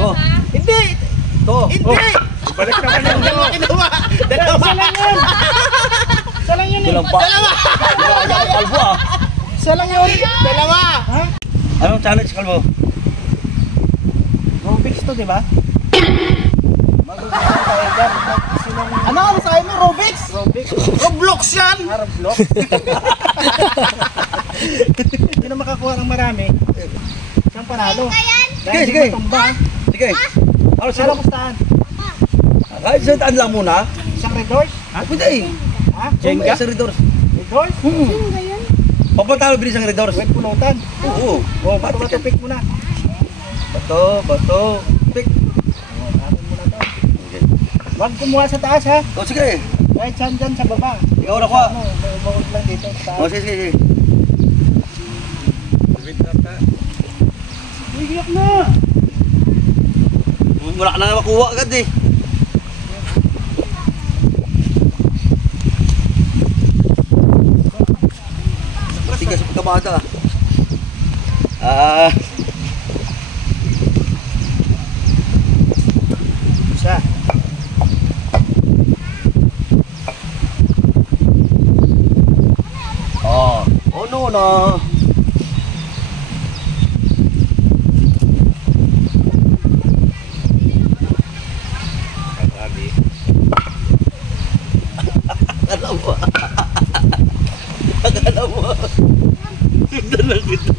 Oh. Hindi! To. Hindi! Balik naman yun. Dalawa kinuha! Dalawa! Isa lang yun! Isa lang yun eh! Dalawa. Kalbo ah. Isa lang yun! Dalawa! Ha? Anong challenge, Kalbo? Rubik's to, di ba? Mag-usapan tayo dyan. Ano sa akin mo? Rubik's? Rubik's. Roblox yan! Roblox. Hindi na makakuha ng marami. Siyang panalo. Sige, sige. Tumba. Sige. Ano Saan sila? ang pustahan? Kahit sa taan lang muna. Isang resort? Pwede eh. Ha? Jenga? Sa Redors. Resort? Papatalo bilis ang Redors. Wait, pulutan. Oo. O, bato pick muna. Bato. Pick. O, atin muna to. Huwag kumuha sa taas ha. O sige. Kahit saan dyan sa baba. Ikaw na kuha. Ano, may bawag lang dito sa O taas. sige, sige. Igiyak na. Wala ka na makuha agad eh. Tiga sa pagkabata. Isa. Oh no na. Akala mo. Akala mo. Sundan lang dito.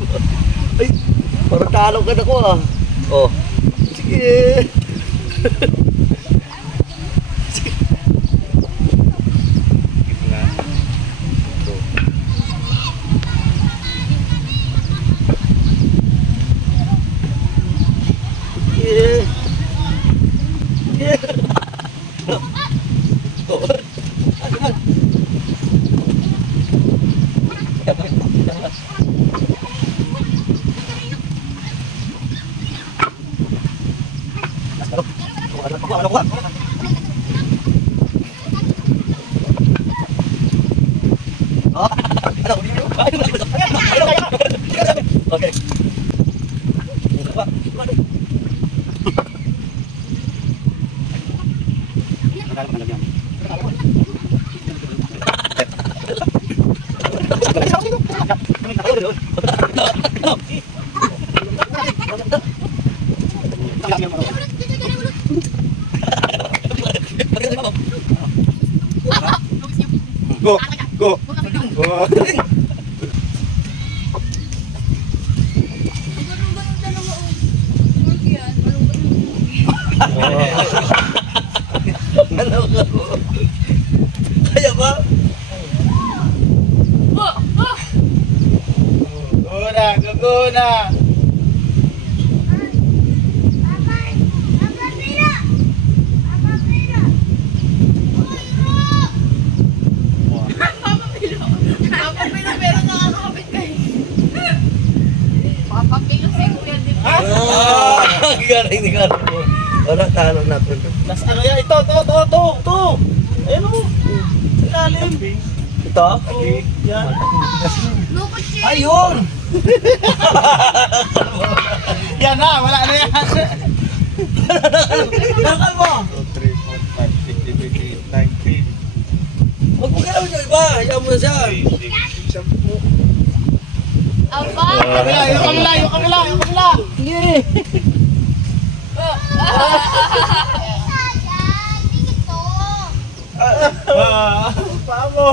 Ay, parang talong ka na ko ah. Oh. Sige. Okay. Go. Go. Go. Kaya ba? Guguna! Galing ni Carlo. Wala, talong natin. Nas ano yan? Ito! Ayan o! Sa ilalim! Ito? Yan! Ayun! Yan na! Wala na yan! Nakal mo! 2, 3, 4, 5, 6, 7, 8, 9, 10. Huwag mo galaw niyo iba. Hayaan mo na siya. Aba! Yung kabila! Sige. Pamo!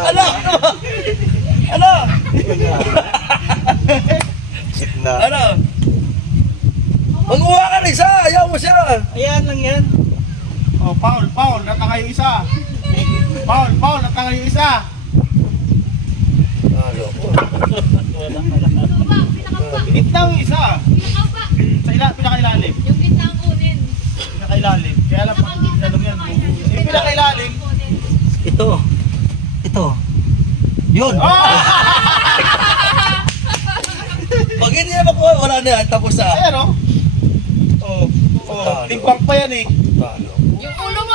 Ano? Ano? Gitna. Ano? Mag-uwa ka na isa. Ayaw mo siya. Ayan lang yan. Oh, Paul! Natanga yung isa! Paul! Natanga yung isa! Ano ko? Gitna yung isa! Sa pinakailalim. Yung gitna ang kunin. Pinakailalim. Kaya lang pag lalong yan. Yung pinakailalim. Ito. Yun. Pag hindi na makuha, wala na yan. Tapos na. Ayan o. Timpang pa yan eh. Yung ulo mo!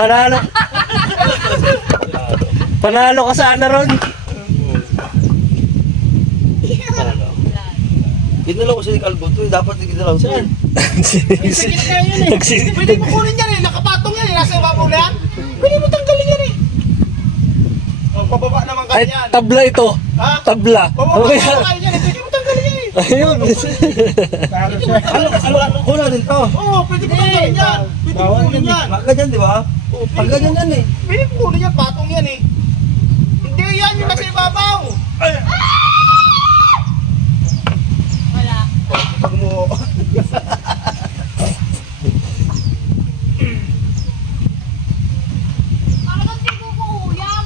Panalo. Panalo ka sana ron. Ginalaw ko sa Calvo to, dapat ginalaw saan? Sige kayo yun eh. Pwede mo kunin yan eh. Nakapatong yan eh. Nasa ibabaw na yan. Pwede mo tanggalin yan eh. Oh, pababa naman kayo Ay, yan. tabla ito. Ha? Tabla. Pababa Okay. naman kayo yan eh. Pwede mo tanggalin yan eh. Ayun. Ano, kuna din to. Oo, pwede mo tanggalin yan. Pwede mo kunin yan. Ganyan, di ba? Oo, Pag ganyan yan eh. Pwede mo kunin yan. Patong yan eh. Hindi yan yung nasa ibabaw. Wala. Pag mo. Parang ang tigo ko, uyam.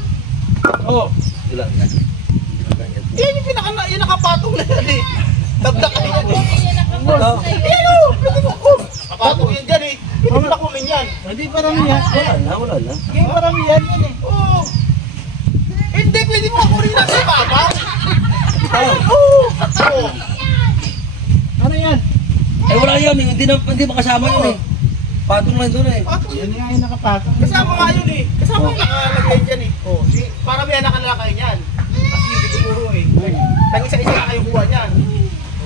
Oo. Wala na. Yan yung yung nakapatong na yan eh. Dabdak ka yan eh. Yan ang kapos sa'yo. Yan o. Pwede mo kunin. Nakapatong yan dyan eh. Pwede mo na kunin yan. Hindi parang yan. Wala na. Hindi parang yan yan eh. Oo. Hindi, pwede mo kunin na sa ibabaw. Oo. Oo. Ano yan? Eh wala yun, hindi makasama yun eh. Patong lang doon eh. Patong Yan nga yung nakapatong. Kasama nga yun eh. Kasama yung nakalagay dyan eh. Oh, para may anak na kayo niyan. Kasi hindi siguro eh. Tag-isa-isa na kayo kuha niyan.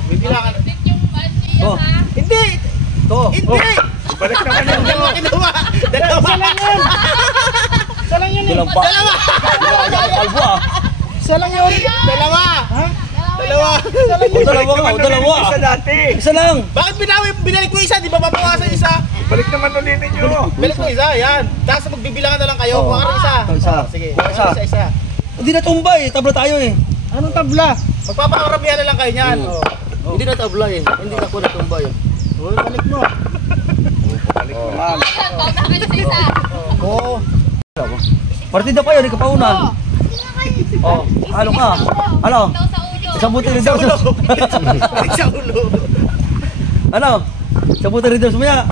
May bilangan. Bit yung ano niya, Oh. ha? Hindi! To. Hindi! Balik naman yung Dalawa kinuha! Dalawa! Isa lang yun eh. Walang pa. Dalawa! Kalbo ah. Isa lang yun. Dalawa! Ha? Dalawa! O dalawa nga, o dalawa. isa dati. Isa lang. Bakit binalik ko isa? Di ba mabawasan isa? Balik naman ulit ninyo. Balik ko isa, yan. Tapos magbibilangan na lang kayo. Oo. Kuha ka rin isa. Ito, isa. Sige, Isa. isa. Hindi na tumba eh, tabla tayo eh. Anong tabla? Magpapakaramihan na lang kayo niyan. Oh. Hindi na tabla eh, hindi na ako na tumba eh. Uy, balik mo. Ayan, pauna kayo sa isa. Oo. Partida pa yun, ikaw pa una. Oh, ano ka? Ano? Ikaw sa ulo. Isang buti rin daw. Sa ulo. Ano? Isang buti rin daw sumaya.